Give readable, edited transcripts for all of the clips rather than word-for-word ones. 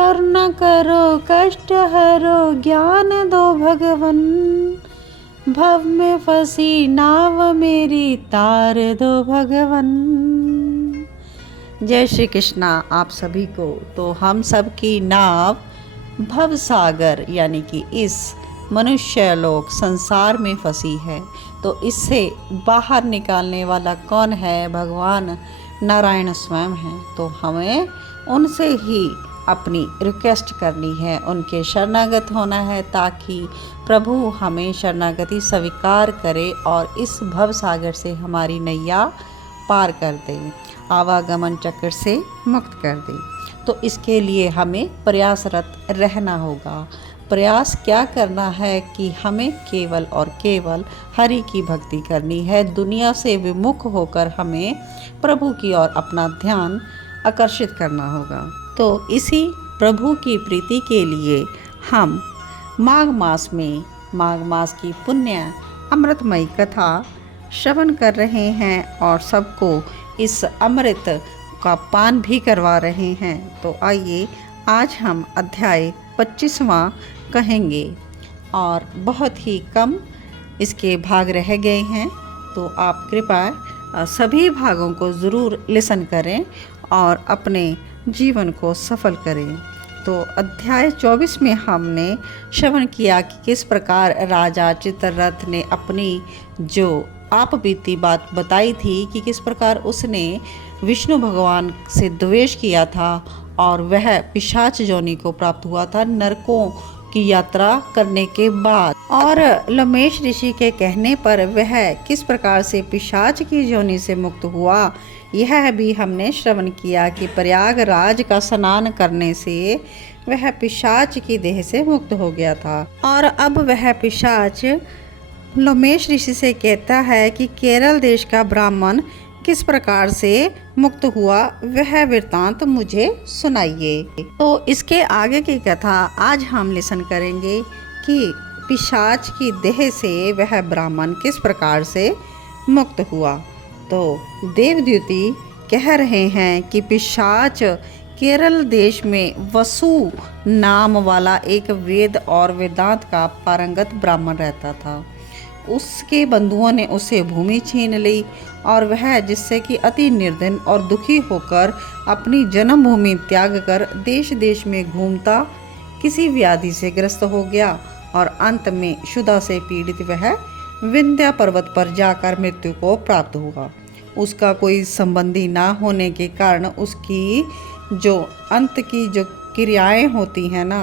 करुणा करो कष्ट हरो ज्ञान दो भगवन, भव में फंसी नाव मेरी तार दो भगवन। जय श्री कृष्णा आप सभी को। तो हम सब की नाव भव सागर यानी कि इस मनुष्य लोक संसार में फंसी है, तो इससे बाहर निकालने वाला कौन है? भगवान नारायण स्वयं हैं। तो हमें उनसे ही अपनी रिक्वेस्ट करनी है, उनके शरणागत होना है, ताकि प्रभु हमें शरणागति स्वीकार करे और इस भव सागर से हमारी नैया पार कर दे, आवागमन चक्र से मुक्त कर दे। तो इसके लिए हमें प्रयासरत रहना होगा। प्रयास क्या करना है कि हमें केवल और केवल हरि की भक्ति करनी है। दुनिया से विमुख होकर हमें प्रभु की ओर अपना ध्यान आकर्षित करना होगा। तो इसी प्रभु की प्रीति के लिए हम माघ मास की पुण्य अमृतमयी कथा श्रवण कर रहे हैं और सबको इस अमृत का पान भी करवा रहे हैं। तो आइए आज हम अध्याय 25वां कहेंगे और बहुत ही कम इसके भाग रह गए हैं। तो आप कृपया सभी भागों को ज़रूर लिसन करें और अपने जीवन को सफल करें। तो अध्याय 24 में हमने श्रवण किया कि किस प्रकार राजा चित्ररथ ने अपनी जो आप बीती बात बताई थी कि किस प्रकार उसने विष्णु भगवान से द्वेष किया था और वह पिशाच योनि को प्राप्त हुआ था नरकों की यात्रा करने के बाद, और लमेश ऋषि के कहने पर वह किस प्रकार से पिशाच की योनि से मुक्त हुआ। यह भी हमने श्रवण किया कि प्रयागराज का स्नान करने से वह पिशाच की देह से मुक्त हो गया था और अब वह पिशाच लमेश ऋषि से कहता है कि केरल देश का ब्राह्मण किस प्रकार से मुक्त हुआ, वह वृत्तांत मुझे सुनाइए। तो इसके आगे की कथा आज हम लिसन करेंगे कि पिशाच की देह से वह ब्राह्मण किस प्रकार से मुक्त हुआ। तो देवद्युति कह रहे हैं कि पिशाच केरल देश में वसु नाम वाला एक वेद और वेदांत का पारंगत ब्राह्मण रहता था। उसके बंधुओं ने उसे भूमि छीन ली और वह जिससे कि अति निर्धन और दुखी होकर अपनी जन्मभूमि त्याग कर देश देश में घूमता किसी व्याधि से ग्रस्त हो गया और अंत में क्षुधा से पीड़ित वह विंध्या पर्वत पर जाकर मृत्यु को प्राप्त हुआ। उसका कोई संबंधी ना होने के कारण उसकी जो अंत की जो क्रियाएं होती हैं ना,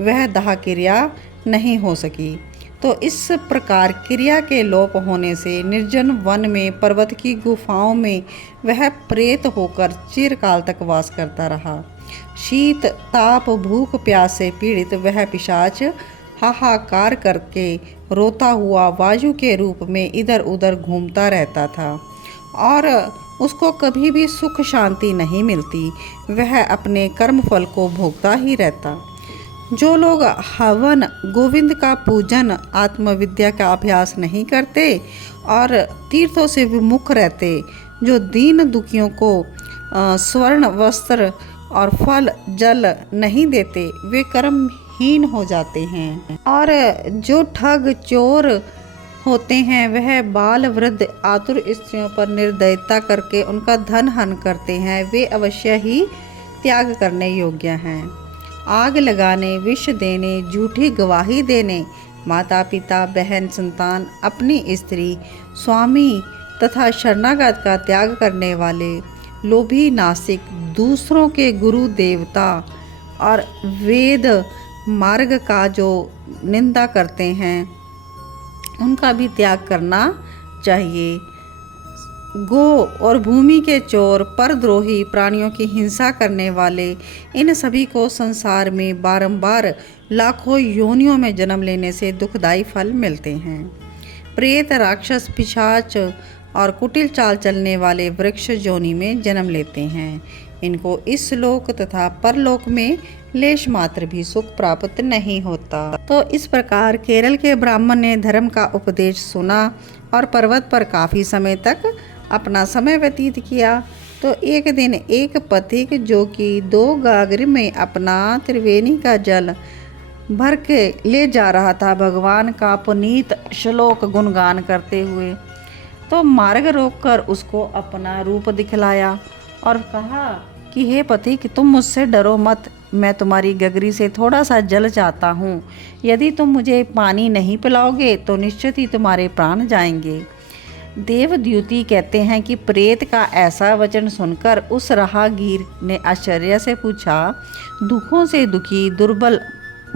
वह दाह क्रिया नहीं हो सकी। तो इस प्रकार क्रिया के लोप होने से निर्जन वन में पर्वत की गुफाओं में वह प्रेत होकर चिरकाल तक वास करता रहा। शीत ताप भूख प्यास से पीड़ित वह पिशाच हाहाकार करके रोता हुआ वायु के रूप में इधर उधर घूमता रहता था और उसको कभी भी सुख शांति नहीं मिलती। वह अपने कर्म फल को भोगता ही रहता। जो लोग हवन गोविंद का पूजन आत्मविद्या का अभ्यास नहीं करते और तीर्थों से विमुख रहते, जो दीन दुखियों को स्वर्ण वस्त्र और फल जल नहीं देते, वे कर्महीन हो जाते हैं। और जो ठग चोर होते हैं वह बाल वृद्ध आतुर स्त्रियों पर निर्दयता करके उनका धन हन करते हैं, वे अवश्य ही त्याग करने योग्य हैं। आग लगाने, विष देने, झूठी गवाही देने, माता पिता बहन संतान, अपनी स्त्री स्वामी तथा शरणागत का त्याग करने वाले लोभी नास्तिक, दूसरों के गुरु देवता और वेद मार्ग का जो निंदा करते हैं उनका भी त्याग करना चाहिए। गो और भूमि के चोर, परद्रोही, प्राणियों की हिंसा करने वाले, इन सभी को संसार में बारंबार लाखों योनियों में जन्म लेने से दुखदायी फल मिलते हैं। प्रेत, राक्षस, पिशाच और कुटिल चाल चलने वाले वृक्ष योनि में जन्म लेते हैं। इनको इस लोक तथा परलोक में लेश मात्र भी सुख प्राप्त नहीं होता। तो इस प्रकार केरल के ब्राह्मण ने धर्म का उपदेश सुना और पर्वत पर काफ़ी समय तक अपना समय व्यतीत किया। तो एक दिन एक पथिक जो कि 2 गागर में अपना त्रिवेणी का जल भर के ले जा रहा था, भगवान का पुनीत श्लोक गुणगान करते हुए तो मार्ग रोककर उसको अपना रूप दिखलाया और कहा कि हे पथिक, तुम मुझसे डरो मत, मैं तुम्हारी गगरी से थोड़ा सा जल चाहता हूँ। यदि तुम मुझे पानी नहीं पिलाओगे तो निश्चित ही तुम्हारे प्राण जाएंगे। देवद्युति कहते हैं कि प्रेत का ऐसा वचन सुनकर उस राहगीर ने आश्चर्य से पूछा, दुखों से दुखी, दुर्बल,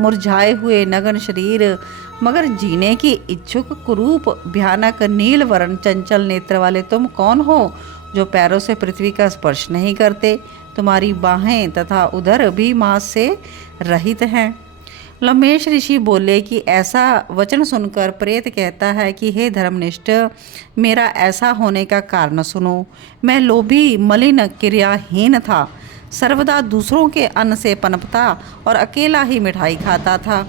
मुरझाए हुए नगन शरीर मगर जीने की इच्छुक, कुरूप, भयानक, नील वर्ण, चंचल नेत्र वाले तुम कौन हो जो पैरों से पृथ्वी का स्पर्श नहीं करते? तुम्हारी बाहें तथा उदर भी मांस से रहित हैं। लम्हेश ऋषि बोले कि ऐसा वचन सुनकर प्रेत कहता है कि हे धर्मनिष्ठ, मेरा ऐसा होने का कारण सुनो। मैं लोभी, मलिन, क्रियाहीन था, सर्वदा दूसरों के अन्न से पनपता और अकेला ही मिठाई खाता था,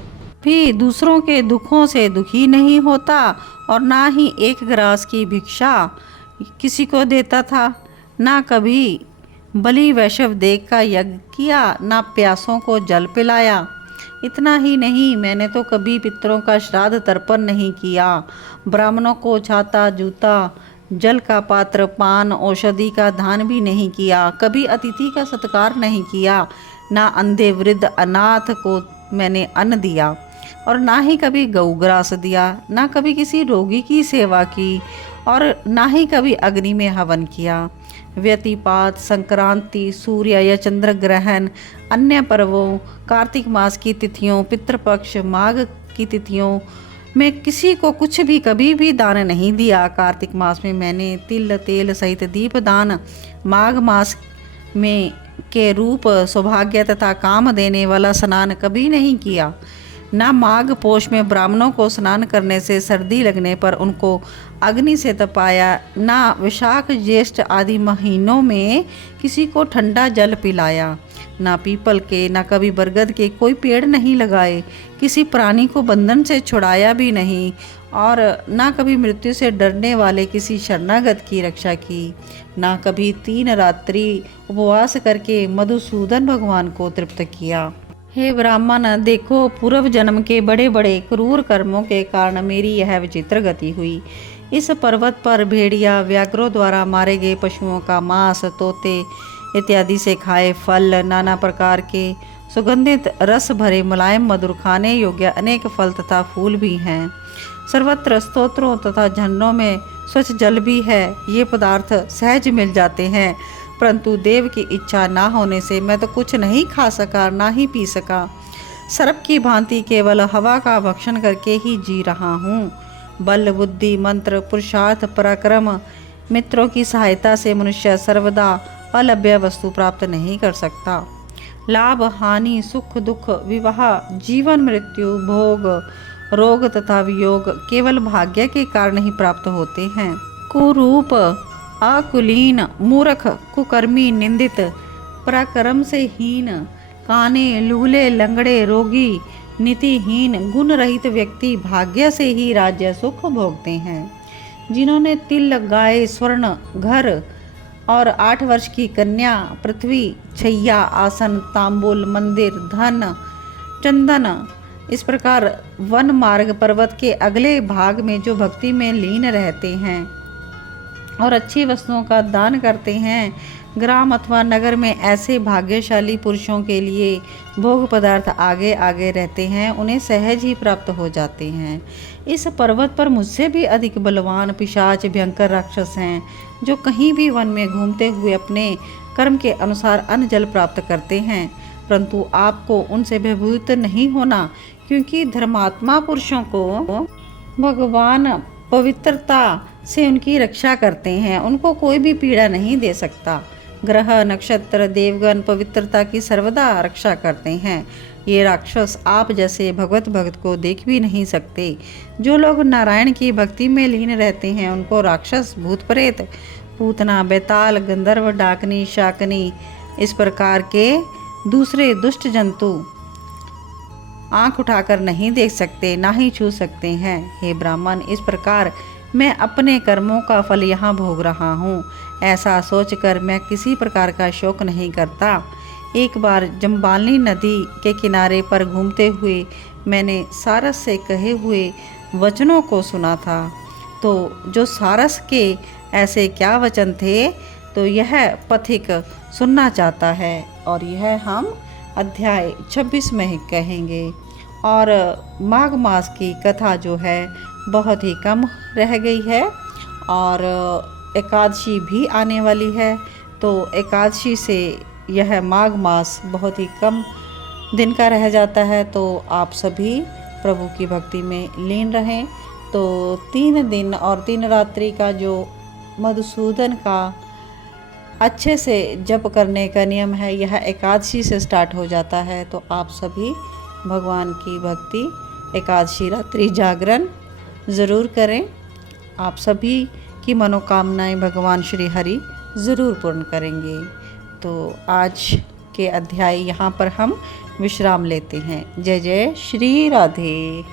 भी दूसरों के दुखों से दुखी नहीं होता और ना ही एक ग्रास की भिक्षा किसी को देता था। ना कभी बलि वैष्णव देव का यज्ञ किया, ना प्यासों को जल पिलाया। इतना ही नहीं, मैंने तो कभी पितरों का श्राद्ध तर्पण नहीं किया, ब्राह्मणों को छाता, जूता, जल का पात्र, पान, औषधि का दान भी नहीं किया, कभी अतिथि का सत्कार नहीं किया, ना अंधे, वृद्ध, अनाथ को मैंने अन्न दिया और ना ही कभी गौग्रास दिया, ना कभी किसी रोगी की सेवा की और ना ही कभी अग्नि में हवन किया। व्यतिपात, संक्रांति, सूर्य या चंद्र ग्रहण, अन्य पर्वों, कार्तिक मास की तिथियों, पितृपक्ष, माघ की तिथियों में किसी को कुछ भी कभी भी दान नहीं दिया। कार्तिक मास में मैंने तिल तेल सहित दीप दान, माघ मास में के रूप सौभाग्य तथा काम देने वाला स्नान कभी नहीं किया। ना माघ पोष में ब्राह्मणों को स्नान करने से सर्दी लगने पर उनको अग्नि से तपाया, ना विशाख ज्येष्ठ आदि महीनों में किसी को ठंडा जल पिलाया, ना पीपल के, ना कभी बरगद के कोई पेड़ नहीं लगाए, किसी प्राणी को बंधन से छुड़ाया भी नहीं और ना कभी मृत्यु से डरने वाले किसी शरणागत की रक्षा की, ना कभी 3 रात्रि उपवास करके मधुसूदन भगवान को तृप्त किया। हे ब्राह्मण, देखो, पूर्व जन्म के बड़े बड़े क्रूर कर्मों के कारण मेरी यह विचित्र गति हुई। इस पर्वत पर भेड़िया, व्याघ्रों द्वारा मारे गए पशुओं का मांस, तोते इत्यादि से खाए फल, नाना प्रकार के सुगंधित रस भरे मुलायम मधुर खाने योग्य अनेक फल तथा फूल भी हैं। सर्वत्र स्तोत्रों तथा झरनों में स्वच्छ जल भी है। ये पदार्थ सहज मिल जाते हैं, परंतु देव की इच्छा ना होने से मैं तो कुछ नहीं खा सका, ना ही पी सका। सर्प की भांति केवल हवा का भक्षण करके ही जी रहा हूँ। बल, बुद्धि, मंत्र, पुरुषार्थ, पराक्रम, मित्रों की सहायता से मनुष्य सर्वदा अलभ्य वस्तु प्राप्त नहीं कर सकता। लाभ, हानि, सुख, दुख, विवाह, जीवन, मृत्यु, भोग, रोग तथा वियोग केवल भाग्य के कारण ही प्राप्त होते हैं। कुरूप, अकुलीन, मूर्ख, कुकर्मी, निंदित, पराक्रम से हीन, काने, लूले, लंगड़े, रोगी, नीतिहीन, गुण रहित व्यक्ति भाग्य से ही राज्य सुख भोगते हैं। जिन्होंने तिल, गाय, स्वर्ण, घर और 8 वर्ष की कन्या, पृथ्वी, छैया, आसन, तांबूल, मंदिर, धन, चंदन, इस प्रकार वन मार्ग पर्वत के अगले भाग में जो भक्ति में लीन रहते हैं और अच्छी वस्तुओं का दान करते हैं, ग्राम अथवा नगर में ऐसे भाग्यशाली पुरुषों के लिए भोग पदार्थ आगे आगे रहते हैं, उन्हें सहज ही प्राप्त हो जाते हैं। इस पर्वत पर मुझसे भी अधिक बलवान पिशाच, भयंकर राक्षस हैं, जो कहीं भी वन में घूमते हुए अपने कर्म के अनुसार अन्न जल प्राप्त करते हैं, परंतु आपको उनसे भयभीत नहीं होना, क्योंकि धर्मात्मा पुरुषों को भगवान पवित्रता से उनकी रक्षा करते हैं, उनको कोई भी पीड़ा नहीं दे सकता। ग्रह, नक्षत्र, देवगण पवित्रता की सर्वदा रक्षा करते हैं। ये राक्षस आप जैसे भगवत भक्त को देख भी नहीं सकते। जो लोग नारायण की भक्ति में लीन रहते हैं, उनको राक्षस, भूत प्रेत, पूतना, बेताल, गंधर्व, डाकनी, शाकनी, इस प्रकार के दूसरे दुष्ट जंतु आंख उठाकर नहीं देख सकते, ना ही छू सकते हैं। हे ब्राह्मण, इस प्रकार मैं अपने कर्मों का फल यहाँ भोग रहा हूँ। ऐसा सोचकर मैं किसी प्रकार का शोक नहीं करता। एक बार जम्बालनी नदी के किनारे पर घूमते हुए मैंने सारस से कहे हुए वचनों को सुना था। तो जो सारस के ऐसे क्या वचन थे, तो यह पथिक सुनना चाहता है और यह हम अध्याय 26 में ही कहेंगे। और माघ मास की कथा जो है बहुत ही कम रह गई है और एकादशी भी आने वाली है। तो एकादशी से यह माघ मास बहुत ही कम दिन का रह जाता है। तो आप सभी प्रभु की भक्ति में लीन रहें। तो 3 दिन और 3 रात्रि का जो मधुसूदन का अच्छे से जप करने का नियम है, यह एकादशी से स्टार्ट हो जाता है। तो आप सभी भगवान की भक्ति एकादशी रात्रि जागरण ज़रूर करें। आप सभी की मनोकामनाएं भगवान श्री हरि ज़रूर पूर्ण करेंगे। तो आज के अध्याय यहाँ पर हम विश्राम लेते हैं। जय जय श्री राधे।